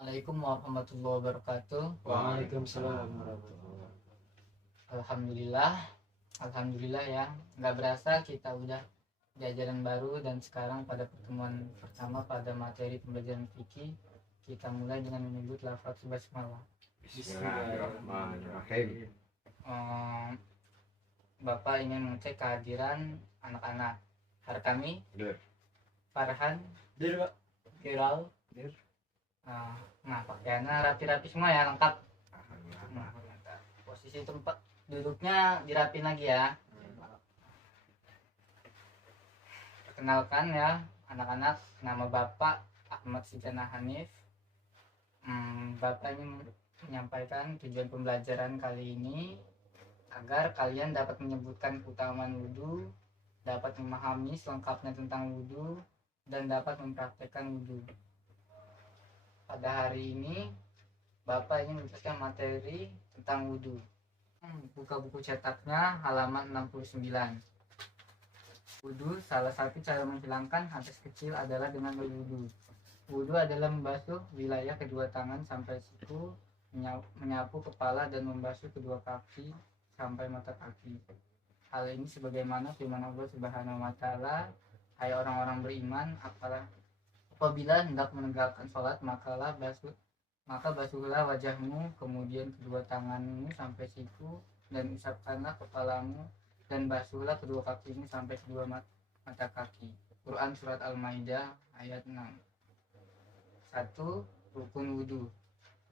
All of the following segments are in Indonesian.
Assalamualaikum warahmatullahi wabarakatuh. Waalaikumsalam warahmatullahi wabarakatuh. Alhamdulillah, alhamdulillah ya. Nggak berasa kita udah di ajaran baru dan sekarang pada pertemuan pertama pada materi pembelajaran fikih kita mulai dengan menyebut lafaz basmalah. Bismillahirrahmanirrahim. Bapak ingin mengecek kehadiran anak-anak. Harkami, Farhan, Pak. Viral. Nah, pakaiannya rapi-rapi semua ya, lengkap. Nah, posisi tempat duduknya dirapin lagi ya. Perkenalkan ya anak-anak, nama Bapak Ahmad Sijana Hanif. Bapak ingin menyampaikan tujuan pembelajaran kali ini agar kalian dapat menyebutkan keutamaan wudhu, dapat memahami selengkapnya tentang wudhu, dan dapat mempraktekkan wudhu. Pada hari ini Bapak ingin menjelaskan materi tentang wudhu. Buka buku cetaknya halaman 69. Wudhu, salah satu cara menghilangkan hadas kecil adalah dengan berwudhu. Wudhu adalah membasuh wilayah kedua tangan sampai siku, menyapu kepala dan membasuh kedua kaki sampai mata kaki. Hal ini sebagaimana firman Allah Subhanahu wa taala, "Hai orang-orang beriman, apabila hendak menegakkan sholat, maka basuhlah wajahmu, kemudian kedua tanganmu sampai siku, dan usapkanlah kepalamu, dan basuhlah kedua kakimu sampai kedua mata kaki." Quran Surat Al-Maidah ayat 6. 1. Rukun wudhu.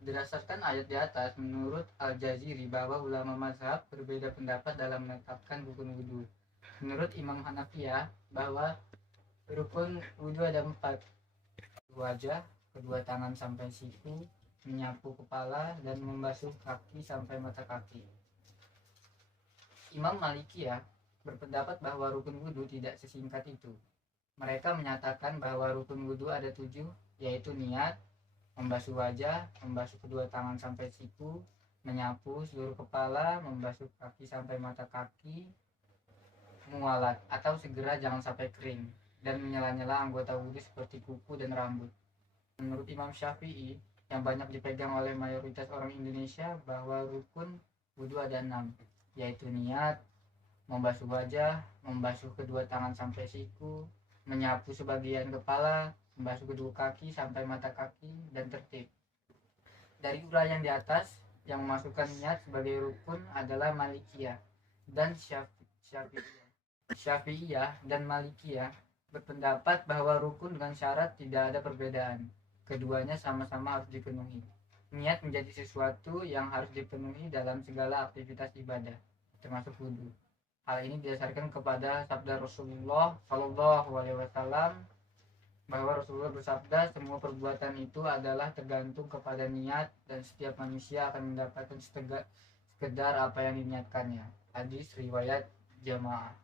Berdasarkan ayat di atas, menurut Al-Jaziri bahwa ulama mazhab berbeda pendapat dalam menetapkan rukun wudhu. Menurut Imam Hanafiyah bahwa rukun wudhu ada 4: wajah, kedua tangan sampai siku, menyapu kepala, dan membasuh kaki sampai mata kaki. Imam Malikiyah berpendapat bahwa rukun wudhu tidak sesingkat itu. Mereka menyatakan bahwa rukun wudhu ada 7, yaitu niat, membasuh wajah, membasuh kedua tangan sampai siku, menyapu seluruh kepala, membasuh kaki sampai mata kaki, mualat atau segera jangan sampai kering, dan menyela-nyela anggota wudhu seperti kuku dan rambut. Menurut Imam Syafi'i yang banyak dipegang oleh mayoritas orang Indonesia, bahwa rukun wudhu ada 6, yaitu niat, membasuh wajah, membasuh kedua tangan sampai siku, menyapu sebagian kepala, membasuh kedua kaki sampai mata kaki, dan tertib. Dari uraian di atas, yang memasukkan niat sebagai rukun adalah Malikiyah dan Syafi'iyah dan Malikiyah berpendapat bahwa rukun dengan syarat tidak ada perbedaan. Keduanya sama-sama harus dipenuhi. Niat menjadi sesuatu yang harus dipenuhi dalam segala aktivitas ibadah, termasuk wudhu. Hal ini didasarkan kepada sabda Rasulullah Shallallahu Alaihi Wasallam, bahwa Rasulullah bersabda, "Semua perbuatan itu adalah tergantung kepada niat, dan setiap manusia akan mendapatkan sekedar apa yang diniatkannya." Hadis riwayat Jamaah.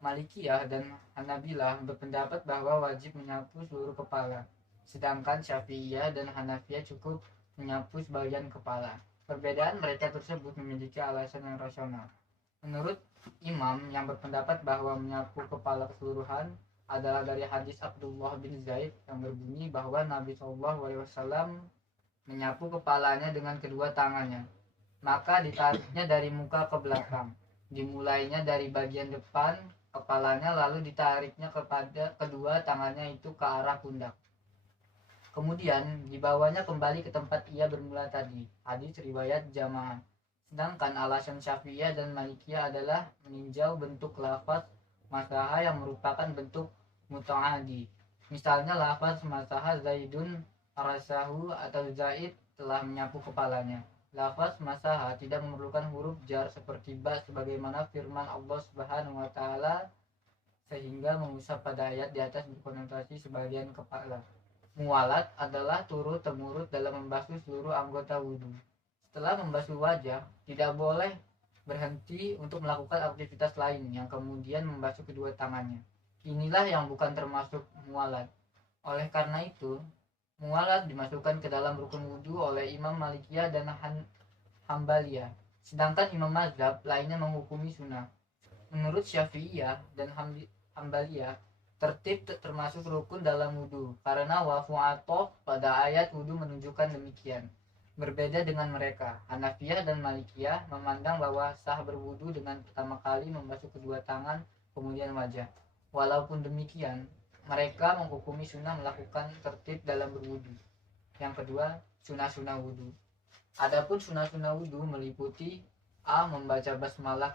Malikiyah dan Hanabilah berpendapat bahwa wajib menyapu seluruh kepala, sedangkan Syafi'iyah dan Hanafiyah cukup menyapu sebagian kepala. Perbedaan mereka tersebut memiliki alasan yang rasional. Menurut imam yang berpendapat bahwa menyapu kepala keseluruhan adalah dari hadis Abdullah bin Zaid yang berbunyi bahwa Nabi SAW menyapu kepalanya dengan kedua tangannya, maka ditariknya dari muka ke belakang, dimulainya dari bagian depan kepalanya, lalu ditariknya kepada kedua tangannya itu ke arah pundak, kemudian dibawanya kembali ke tempat ia bermula tadi. Hadis riwayat Jamaah. Sedangkan alasan Syafi'iyah dan Malikiyah adalah meninjau bentuk lafaz masaha yang merupakan bentuk muta'adi. Misalnya lafaz masaha Zaidun arasahu atau Zaid telah menyapu kepalanya. Lafaz masaha tidak memerlukan huruf jar seperti ba sebagaimana firman Allah Subhanahu wa taala, sehingga mengusap pada ayat di atas berkonotasi sebagian kepala. Mualat adalah turut-temurut dalam membasuh seluruh anggota wudhu. Setelah membasuh wajah, tidak boleh berhenti untuk melakukan aktivitas lain yang kemudian membasuh kedua tangannya. Inilah yang bukan termasuk mualat. Oleh karena itu, mualat dimasukkan ke dalam rukun wudhu oleh Imam Malikiyah dan Hambaliyah. Sedangkan Imam Mazhab lainnya menghukumi sunnah. Menurut Syafi'iyah dan Hambaliyah, Tertib termasuk rukun dalam wudhu, karena wafu atof pada ayat wudhu menunjukkan demikian. Berbeda dengan mereka, Hanafiyah dan Malikiyah memandang bahwa sah berwudhu dengan pertama kali membasuh kedua tangan, kemudian wajah. Walaupun demikian, mereka menghukumi sunnah melakukan tertib dalam berwudhu. Yang kedua, sunnah-sunnah wudhu. Adapun sunnah-sunnah wudhu meliputi A. Membaca basmalah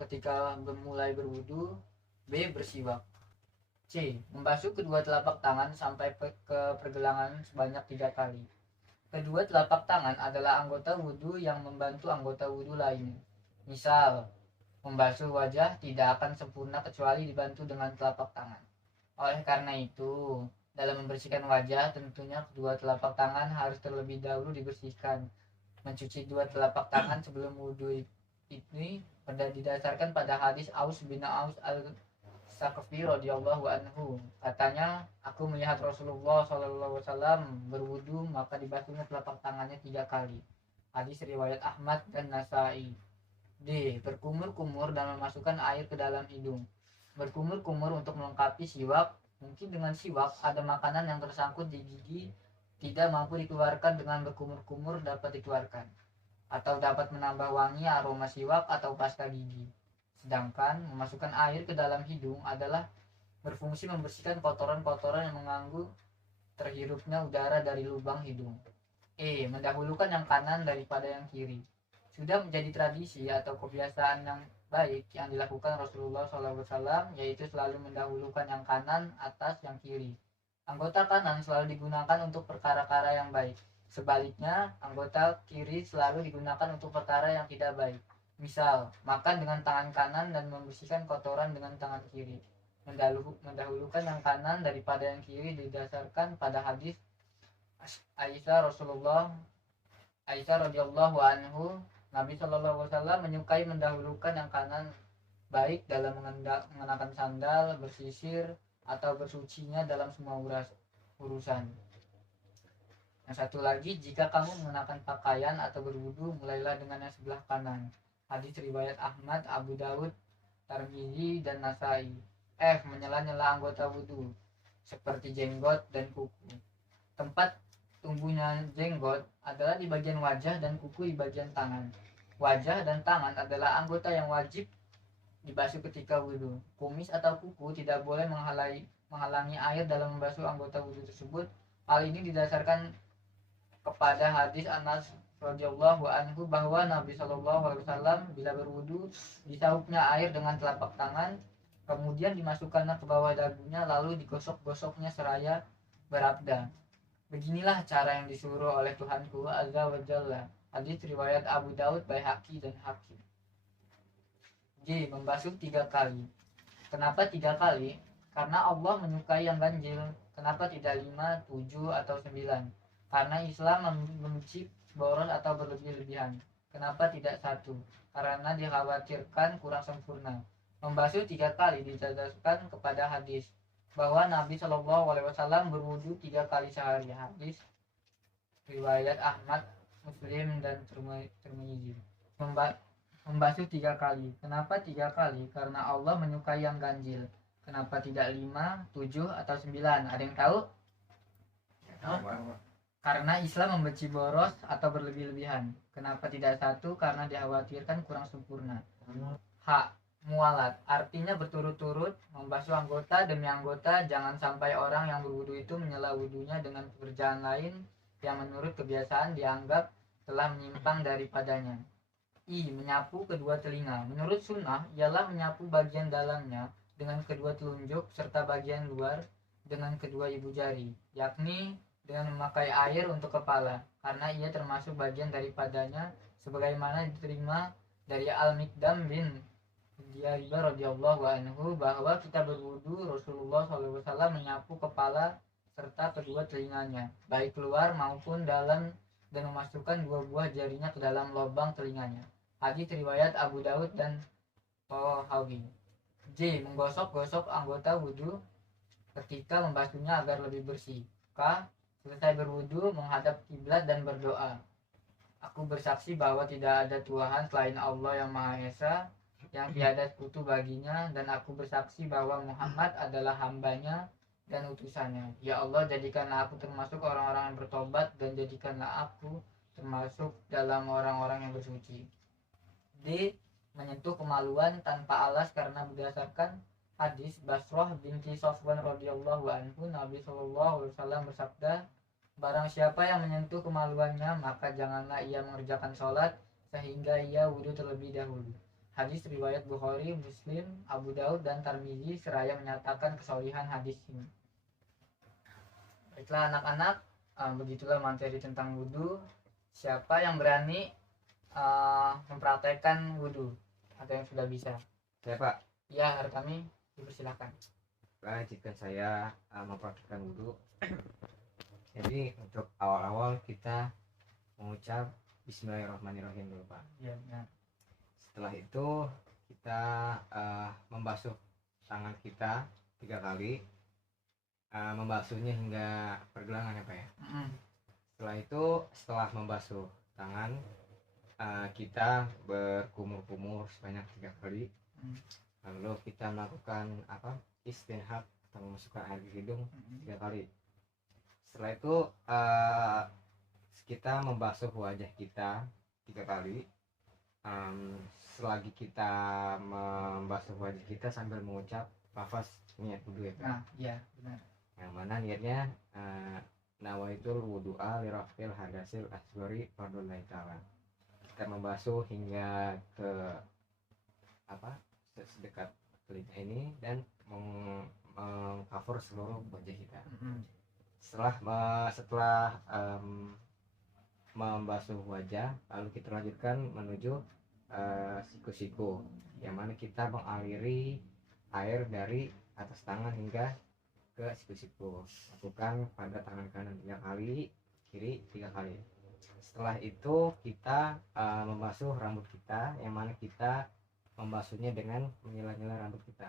ketika memulai berwudhu. B. Bersiwak. C. Membasuh kedua telapak tangan sampai ke pergelangan sebanyak 3 kali. Kedua telapak tangan adalah anggota wudhu yang membantu anggota wudhu lain. Misal, membasuh wajah tidak akan sempurna kecuali dibantu dengan telapak tangan. Oleh karena itu, dalam membersihkan wajah tentunya kedua telapak tangan harus terlebih dahulu dibersihkan. Mencuci dua telapak tangan sebelum wudhu ini didasarkan pada hadis Aus bin Aus Sakafi radhiyallahu anhu. Katanya, aku melihat Rasulullah SAW berwudu maka dibasuhnya telapak tangannya 3 kali. Hadis riwayat Ahmad dan Nasai. D. Berkumur-kumur dan memasukkan air ke dalam hidung. Berkumur-kumur untuk melengkapi siwak. Mungkin dengan siwak ada makanan yang tersangkut di gigi tidak mampu dikeluarkan, dengan berkumur-kumur dapat dikeluarkan. Atau dapat menambah wangi aroma siwak atau pasta gigi. Sedangkan memasukkan air ke dalam hidung adalah berfungsi membersihkan kotoran-kotoran yang mengganggu terhirupnya udara dari lubang hidung. E. Mendahulukan yang kanan daripada yang kiri. Sudah menjadi tradisi atau kebiasaan yang baik yang dilakukan Rasulullah SAW, yaitu selalu mendahulukan yang kanan atas yang kiri. Anggota kanan selalu digunakan untuk perkara-perkara yang baik. Sebaliknya, anggota kiri selalu digunakan untuk perkara yang tidak baik. Misal, makan dengan tangan kanan dan membersihkan kotoran dengan tangan kiri. Mendahulukan yang kanan daripada yang kiri didasarkan pada hadis Aisyah radhiyallahu anhu. Nabi Shallallahu Alaihi Wasallam menyukai mendahulukan yang kanan, baik dalam mengenakan sandal, bersisir, atau bersucinya dalam semua urusan. Yang satu lagi, jika kamu mengenakan pakaian atau berwudu, mulailah dengan yang sebelah kanan. Hadis riwayat Ahmad, Abu Dawud, Tirmidzi, dan Nasai. F. Menyela-nyela anggota wudu seperti jenggot dan kuku. Tempat tumbuhnya jenggot adalah di bagian wajah dan kuku di bagian tangan. Wajah dan tangan adalah anggota yang wajib dibasuh ketika wudu. Kumis atau kuku tidak boleh menghalangi air dalam membasuh anggota wudu tersebut. Hal ini didasarkan kepada hadis Anas radhiyallahu anhu bahwa Nabi Shallallahu Alaihi Wasallam bila berwudu disaupnya air dengan telapak tangan, kemudian dimasukkannya ke bawah dagunya, lalu digosok-gosoknya seraya berabda, beginilah cara yang disuruh oleh Tuhanku Azza wa Jalla. Hadis riwayat Abu Daud, Baihaqi, dan Hakim. J. Membasuh 3 kali. Kenapa 3 kali? Karena Allah menyukai yang ganjil. Kenapa tidak 5, 7, atau 9? Karena Islam membenci boros atau berlebih-lebihan. Kenapa tidak 1? Karena dikhawatirkan kurang sempurna. Membasuh 3 kali didasarkan kepada hadis bahwa Nabi Shallallahu Alaihi Wasallam berwudu 3 kali sehari. Hadis riwayat Ahmad, Muslim, dan Tirmidzi. Membasuh 3 kali. Kenapa 3 kali? Karena Allah menyukai yang ganjil. Kenapa tidak 5, 7, atau 9? Ada yang tahu? Karena Islam membenci boros atau berlebih-lebihan. Kenapa tidak 1? Karena dikhawatirkan kurang sempurna. H. Mualat, artinya berturut-turut membasuh anggota demi anggota. Jangan sampai orang yang berwudu itu menyela wudunya dengan pekerjaan lain yang menurut kebiasaan dianggap telah menyimpang daripadanya. I. Menyapu kedua telinga. Menurut sunnah ialah menyapu bagian dalamnya dengan kedua telunjuk serta bagian luar dengan kedua ibu jari, yakni dengan memakai air untuk kepala, karena ia termasuk bagian daripadanya, sebagaimana diterima dari Al-Miqdam bin Diyaribah radhiyallahu anhu bahwa kita berwudu Rasulullah SAW menyapu kepala serta kedua telinganya, baik keluar maupun dalam, dan memasukkan 2 buah jarinya ke dalam lubang telinganya. Hadis riwayat Abu Daud dan Tahawi. J. Menggosok-gosok anggota wudu ketika membasuhnya agar lebih bersih. K. Selesai berwudu menghadap kiblat dan berdoa, aku bersaksi bahwa tidak ada Tuhan selain Allah yang Maha Esa, yang tiada sekutu baginya, dan aku bersaksi bahwa Muhammad adalah hambanya dan utusannya. Ya Allah, jadikanlah aku termasuk orang-orang yang bertobat, dan jadikanlah aku termasuk dalam orang-orang yang bersuci. D. Menyentuh kemaluan tanpa alas karena berdasarkan hadis Basrah binti Sofwan radhiyallahu anhu, Nabi sallallahu alaihi wasallam bersabda, barang siapa yang menyentuh kemaluannya, maka janganlah ia mengerjakan sholat sehingga ia wudhu terlebih dahulu. Hadis riwayat Bukhari, Muslim, Abu Daud, dan Tirmizi seraya menyatakan kesolihan hadis ini. Baiklah anak-anak, begitulah materi tentang wudhu. Siapa yang berani mempraktekkan wudhu atau yang sudah bisa? Saya Pak, Ya, hari kami dipersilakan. jika saya mempraktikkan wudhu. Jadi untuk awal-awal kita mengucap Bismillahirrahmanirrahim dulu Pak. Ya, benar. Setelah itu kita membasuh tangan kita 3 kali, membasuhnya hingga pergelangan ya Pak ya. Setelah itu, setelah membasuh tangan, kita berkumur-kumur sebanyak 3 kali. Lalu kita melakukan istinhaq atau memasukkan air ke hidung 3 kali. Setelah itu kita membasuh wajah kita 3 kali. Selagi kita membasuh wajah kita sambil mengucap lafaz niat wudhu ya Pak. Nah, iya benar. Yang mana niatnya nawaitul wudu'a lirafil hadasil asghari fardhullahi ta'ala. Kita membasuh hingga ke sedekat telinga ini dan mengcover seluruh wajah kita. Setelah membasuh wajah, lalu kita lanjutkan menuju siku-siku, yang mana kita mengaliri air dari atas tangan hingga ke siku-siku. Lakukan pada tangan kanan 3 kali, kiri 3 kali. Setelah itu kita membasuh rambut kita, yang mana kita membasuhnya dengan menyela-nyela rambut kita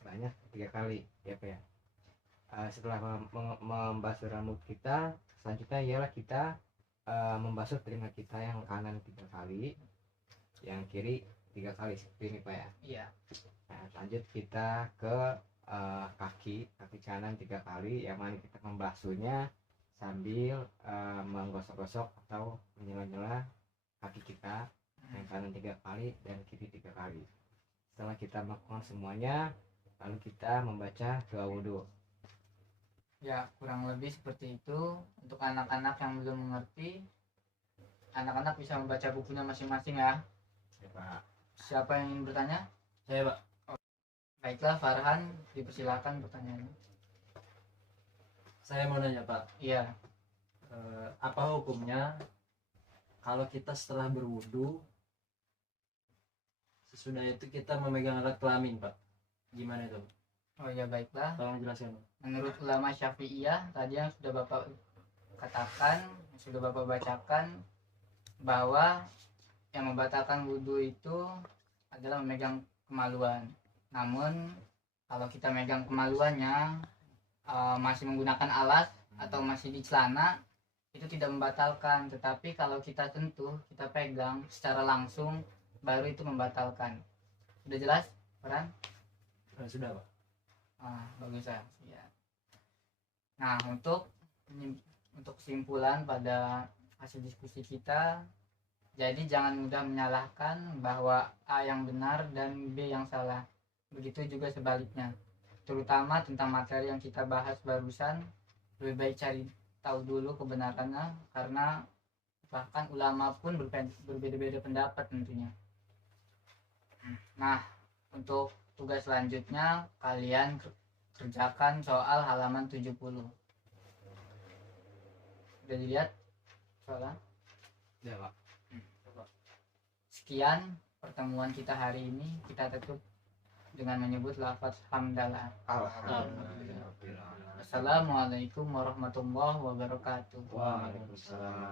sebanyak 3 kali ya Pak ya. Setelah membasuh rambut kita, selanjutnya ialah kita membasuh telinga kita yang kanan 3 kali, yang kiri 3 kali seperti ini Pak ya. Iya. Nah, lanjut kita ke kaki kanan 3 kali, yang mana kita membasuhnya sambil menggosok-gosok atau menyela-nyela kaki kita yang kanan 3 kali dan kiri 3 kali. Setelah kita melakukan semuanya, lalu kita membaca doa wudhu. Ya, kurang lebih seperti itu. Untuk anak-anak yang belum mengerti, anak-anak bisa membaca bukunya masing-masing ya. Ya Pak. Siapa yang ingin bertanya? Saya Pak. Baiklah, Farhan, dipersilakan pertanyaannya. Saya mau nanya Pak. Iya. Apa hukumnya kalau kita setelah berwudu, sesudah itu kita memegang alat kelamin Pak? Gimana itu? Oh ya, baiklah. Tolong jelaskan. Menurut ulama Syafi'iyah tadi yang sudah Bapak katakan, yang sudah Bapak bacakan, bahwa yang membatalkan wudhu itu adalah memegang kemaluan. Namun kalau kita megang kemaluannya masih menggunakan alas atau masih di celana, itu tidak membatalkan. Tetapi kalau kita sentuh, kita pegang secara langsung, baru itu membatalkan. Sudah jelas, Farhan? Sudah Pak. Bagus ya. Nah, untuk kesimpulan pada hasil diskusi kita, jadi jangan mudah menyalahkan bahwa A yang benar dan B yang salah. Begitu juga sebaliknya. Terutama tentang materi yang kita bahas barusan, lebih baik cari tahu dulu kebenarannya, karena bahkan ulama pun berbeda-beda pendapat tentunya. Nah, untuk tugas selanjutnya kalian kerjakan soal halaman 70. Udah dilihat soalnya? Ya Pak. Sekian pertemuan kita hari ini. Kita tutup dengan menyebut lafaz hamdalah. Alhamdulillah. Assalamualaikum warahmatullahi wabarakatuh. Waalaikumsalam.